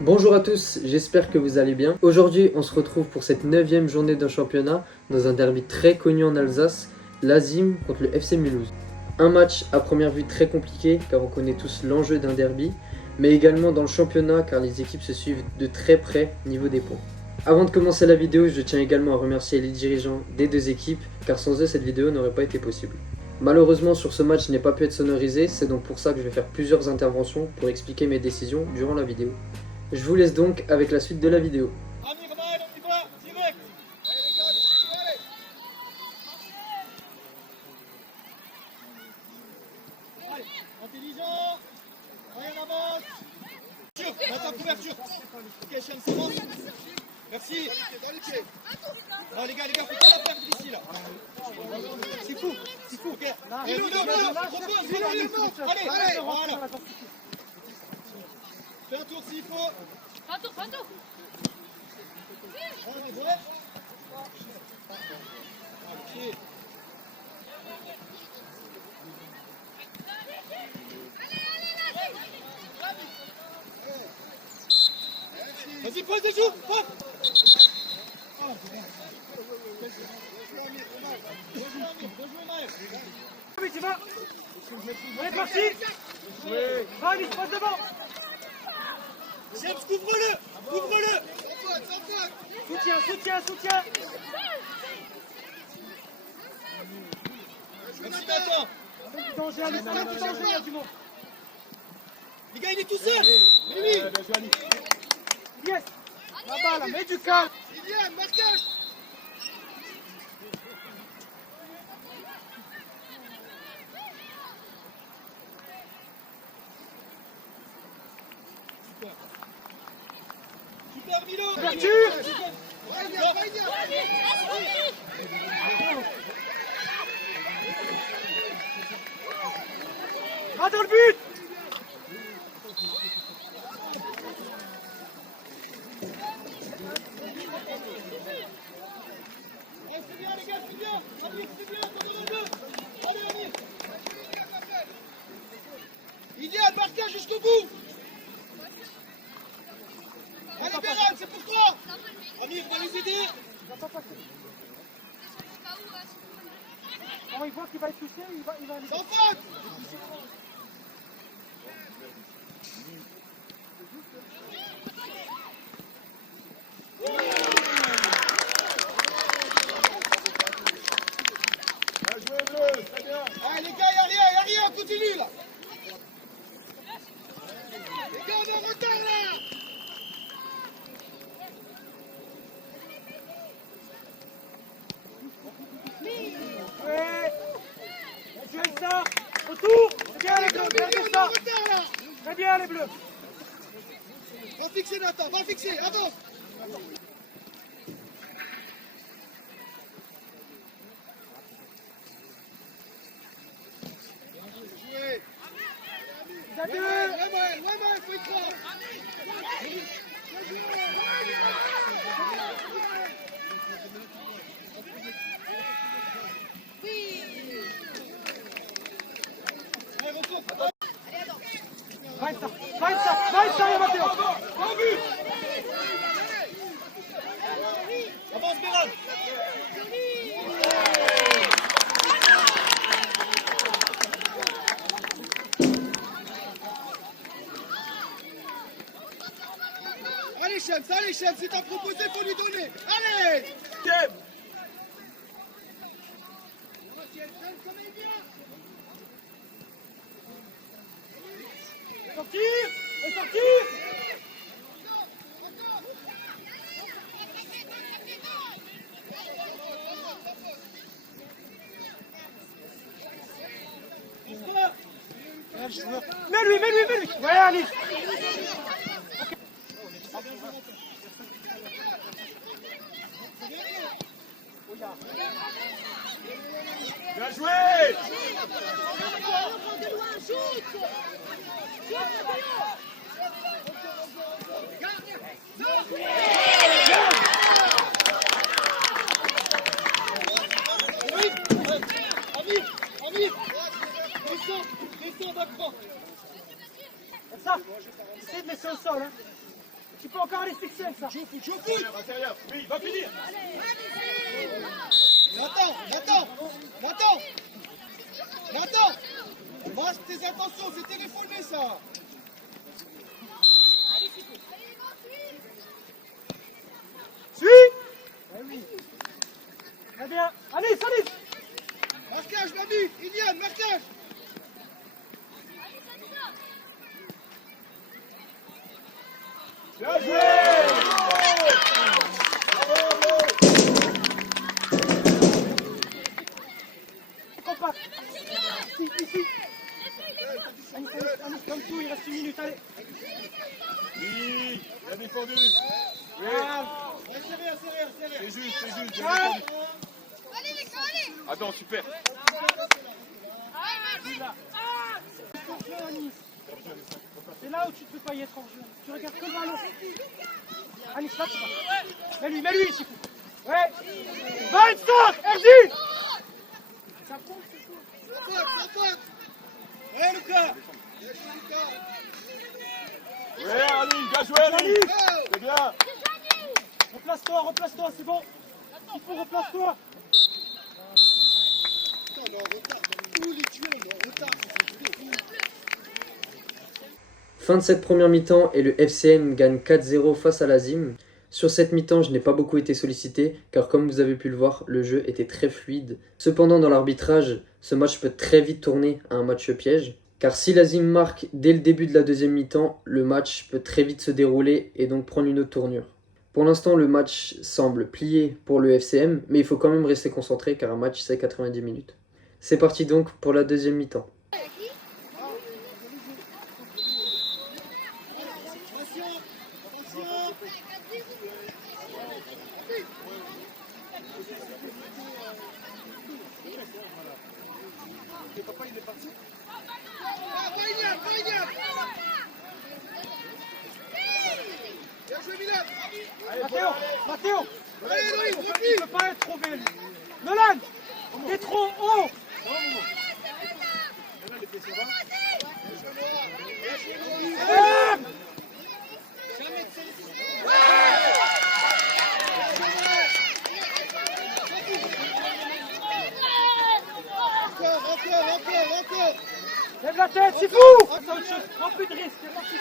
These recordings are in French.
Bonjour à tous, j'espère que vous allez bien. Aujourd'hui, on se retrouve pour cette 9e journée d'un championnat dans un derby très connu en Alsace, l'Azim contre le FC Mulhouse. Un match à première vue très compliqué car on connaît tous l'enjeu d'un derby, mais également dans le championnat car les équipes se suivent de très près niveau des points. Avant de commencer la vidéo, je tiens également à remercier les dirigeants des deux équipes car sans eux cette vidéo n'aurait pas été possible. Malheureusement sur ce match n'est pas pu être sonorisé, c'est donc pour ça que je vais faire plusieurs interventions pour expliquer mes décisions durant la vidéo. Je vous laisse donc avec la suite de la vidéo. Amir, Maël, on y va, direct. Allez les gars, allez. Allez, intelligent. Allez, on avance. Attends, couverture. Ok, chaîne, c'est bon. Merci. Non, les gars, faut pas la perdre d'ici là. C'est fou. Ok. Allez, voilà. Fais un tour s'il faut. Un tour. On est bon. Ok. Vas-y, pose des joues. Pose. Oui, tu vas. On est parti. Va, Alice, passe devant. James, couvre-le. Soutien. Merci Nathan. Fais du danger, Alice, fais du danger, il y a du monde. Les gars, il est tout seul. Mais oui. Yes. Là-bas, là, mets du calme. Iliane, marquage. Super Milo. Ouverture. Va dans le but. C'est bien les gars, c'est bien. Amir, c'est bien, attendez le deux. Allez Amir. Iliane, marquage jusqu'au bout. Allez Béran, c'est pour toi. Amir, va les aider. Quand il voit qu'il va être touché, il va aller. Sans faute. Allez les gars, y'a rien, continue là. Les gars, on est en retard là. Ouais. Tu as ça. Retour. C'est bien les bleus, On bien est en ça. retard là. Très bien les bleus. Va fixer Nathan, va fixer, avance. Jouez. Vous avez deux. Ouais, faut y croire. Allez, retour. Va ça, Matteo. Bon but. Avance Béran. Allez Shams, si t'as proposé, faut lui donner. Allez. Sortir. Mets lui. Ouais, Alice. Bien joué. Ça, essaye de laisser au sol. Hein. Tu peux encore aller fixer avec ça. Joue au foot. Intérieur. Oui, va finir. Nathan, mange tes intentions, c'est téléphoné ça. Suis. Eh oui. Très bien. Anis. Marquage, Manu, Iliane, marquage. Bien joué. Compact. Ici. Anis, comme tout, il reste 1 minute, allez. Oui, bien défendu. Serré. C'est juste, bien défendu. Attends, super. C'est là où tu ne peux pas y être en jeu. Tu regardes que le ballon. Anis, là, tu vas. Mets-lui, Chifou. Ouais. 25, RJ. Ça compte, Ça pointe. Ouais, Lucas. Ouais, Ali, bien joué, Ali. C'est bien. Replace-toi, c'est bon. Il faut replace-toi. Putain, on est en retard. Où les tuer, on est en retard. Fin de cette première mi-temps et le FCM gagne 4-0 face à l'Azim. Sur cette mi-temps, je n'ai pas beaucoup été sollicité car comme vous avez pu le voir, le jeu était très fluide. Cependant, dans l'arbitrage, ce match peut très vite tourner à un match piège. Car si l'Azim marque dès le début de la deuxième mi-temps, le match peut très vite se dérouler et donc prendre une autre tournure. Pour l'instant, le match semble plié pour le FCM, mais il faut quand même rester concentré car un match c'est 90 minutes. C'est parti donc pour la deuxième mi-temps. Mathéo, Allez, Loïc, il ne peut pas être trop belle. Nolan, t'es trop haut. Encore. Lève la tête, c'est fou. Prends plus de risques, c'est parti.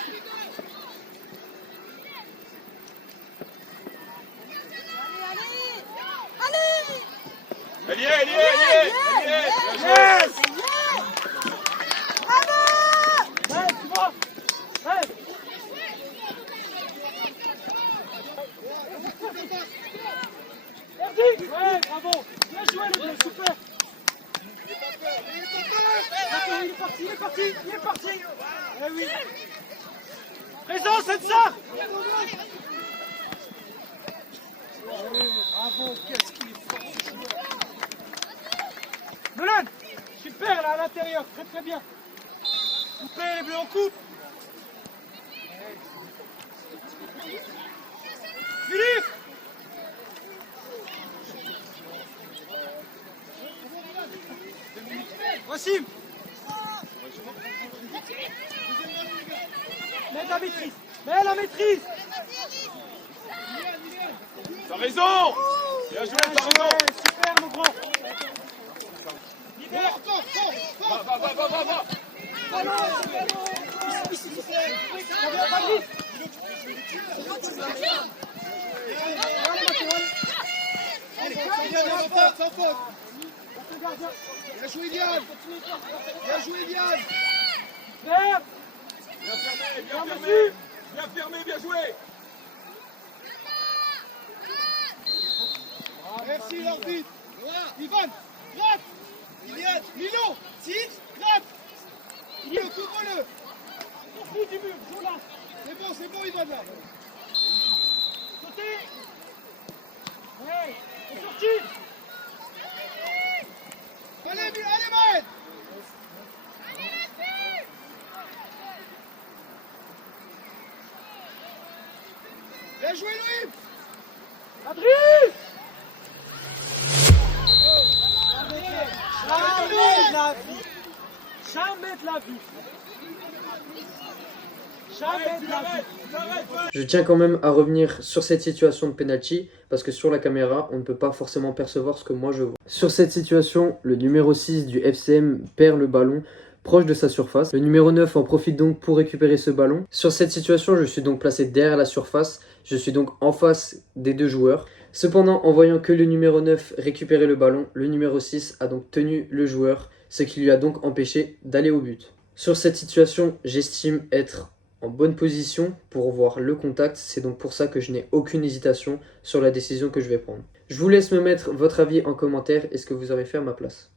Elle y est. Yes. Ouais, tu vois. Ouais. Merci. Ouais, bravo. Bien joué les deux, super. Il est parti. Eh oui. Présent, c'est ça. Bravo, qu'est-ce qu'il est fort ce joueur. Nolan, super là à l'intérieur, très bien. Coupez les bleus en coupe. Philippe. Wassim. Mets la maîtrise. T'as raison. Bien joué, t'as raison. Super mon grand. Libère. Va. Ça vient pas vite. Sans faute. Bien joué, Diane. Vert. Bien fermé, bien joué. Merci, l'arbitre. Ivan, droite. Iliad, Milo, tire, droite. Couvre-le. Sortie du mur, Jonas. C'est bon, Ivan, là. Sauter. Ouais, c'est sorti. Allez, Maël. Bien joué, Louis. Adrien. Jamais de la vie. Jamais de la vie. Je tiens quand même à revenir sur cette situation de penalty parce que sur la caméra, on ne peut pas forcément percevoir ce que moi je vois. Sur cette situation, le numéro 6 du FCM perd le ballon proche de sa surface. Le numéro 9 en profite donc pour récupérer ce ballon. Sur cette situation, je suis donc placé derrière la surface. Je suis donc en face des deux joueurs. Cependant, en voyant que le numéro 9 récupérait le ballon, le numéro 6 a donc tenu le joueur, ce qui lui a donc empêché d'aller au but. Sur cette situation, j'estime être en bonne position pour voir le contact. C'est donc pour ça que je n'ai aucune hésitation sur la décision que je vais prendre. Je vous laisse me mettre votre avis en commentaire et ce que vous aurez fait à ma place.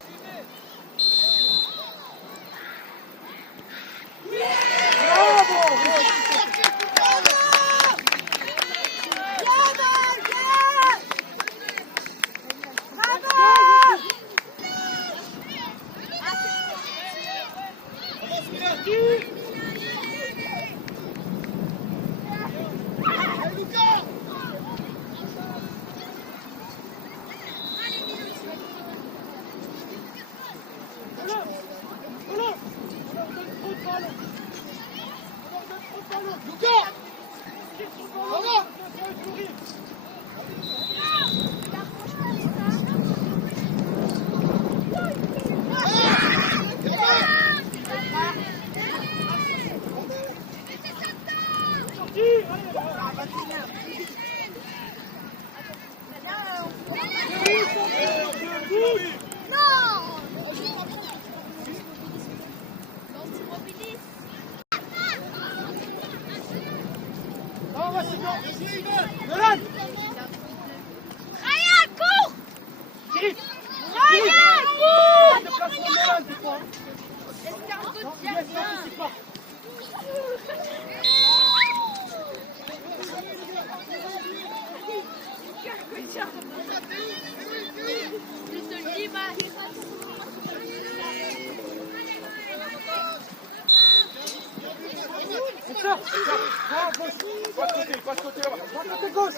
Passe côté là-bas. Côté gauche.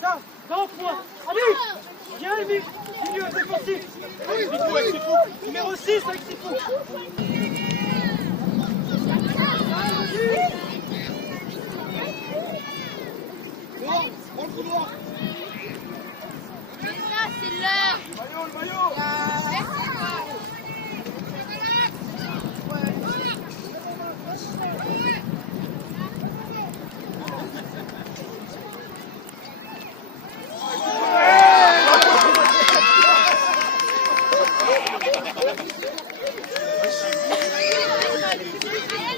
Ça, dans le point. Allez, viens le milieu défensif. Numéro 6 avec Sifou. Prends le couloir. Ça, c'est l'heure. Maillot, le maillot.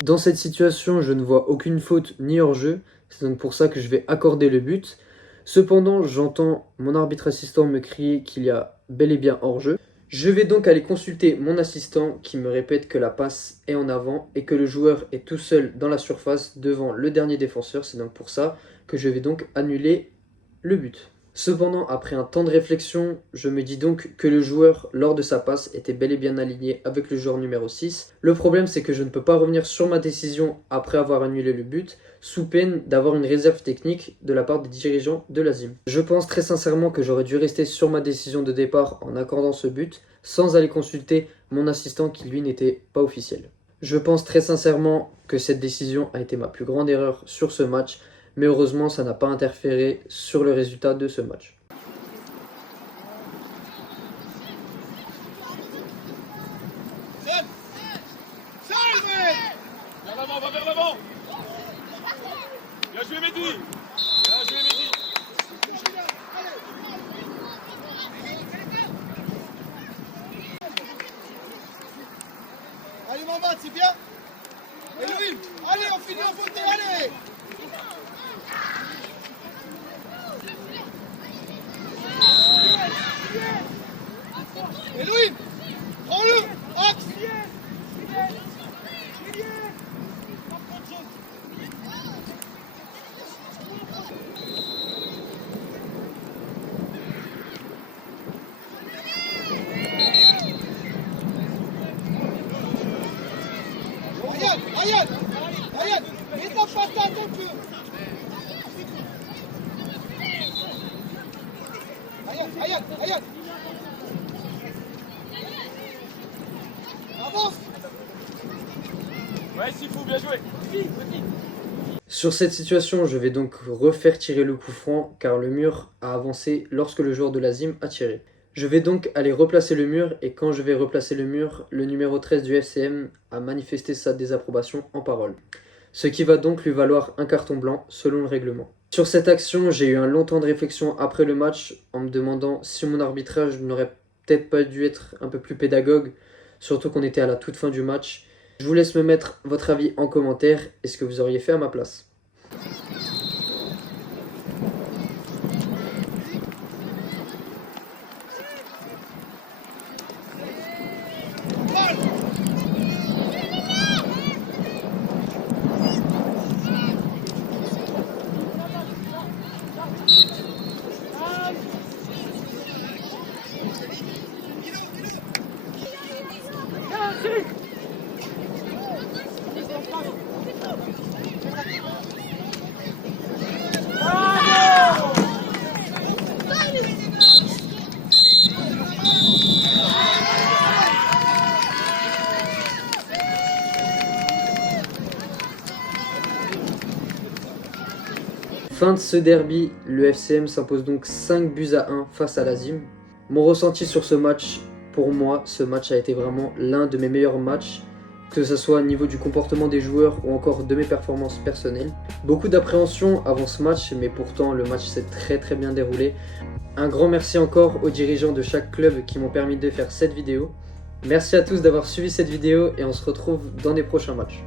Dans cette situation, je ne vois aucune faute ni hors-jeu. C'est donc pour ça que je vais accorder le but. Cependant, j'entends mon arbitre assistant me crier qu'il y a bel et bien hors-jeu. Je vais donc aller consulter mon assistant qui me répète que la passe est en avant et que le joueur est tout seul dans la surface devant le dernier défenseur. C'est donc pour ça que je vais donc annuler le but. Cependant, après un temps de réflexion, je me dis donc que le joueur, lors de sa passe, était bel et bien aligné avec le joueur numéro 6. Le problème, c'est que je ne peux pas revenir sur ma décision après avoir annulé le but, sous peine d'avoir une réserve technique de la part des dirigeants de l'ASIM. Je pense très sincèrement que j'aurais dû rester sur ma décision de départ en accordant ce but, sans aller consulter mon assistant qui lui n'était pas officiel. Je pense très sincèrement que cette décision a été ma plus grande erreur sur ce match, mais heureusement ça n'a pas interféré sur le résultat de ce match. Vers l'avant, va vers l'avant. Bien joué Mehdi. Bien joué Mehdi. Allez Mamad, c'est bien. Elohim, allez, on finit en fauteuil, allez. Elohim, prends-le, axe. Ayad, Ayad, mets ta patate un peu. Ayad. Avance. Ouais, Sifou, bien joué. Petit. Sur cette situation, je vais donc refaire tirer le coup franc car le mur a avancé lorsque le joueur de l'Azim a tiré. Je vais donc aller replacer le mur et quand je vais replacer le mur, le numéro 13 du FCM a manifesté sa désapprobation en parole. Ce qui va donc lui valoir un carton blanc selon le règlement. Sur cette action, j'ai eu un long temps de réflexion après le match en me demandant si mon arbitrage n'aurait peut-être pas dû être un peu plus pédagogue, surtout qu'on était à la toute fin du match. Je vous laisse me mettre votre avis en commentaire et ce que vous auriez fait à ma place. Fin de ce derby, le FCM s'impose donc 5-1 face à l'Azim. Mon ressenti sur ce match, pour moi, ce match a été vraiment l'un de mes meilleurs matchs, que ce soit au niveau du comportement des joueurs ou encore de mes performances personnelles. Beaucoup d'appréhension avant ce match, mais pourtant le match s'est très bien déroulé. Un grand merci encore aux dirigeants de chaque club qui m'ont permis de faire cette vidéo. Merci à tous d'avoir suivi cette vidéo et on se retrouve dans des prochains matchs.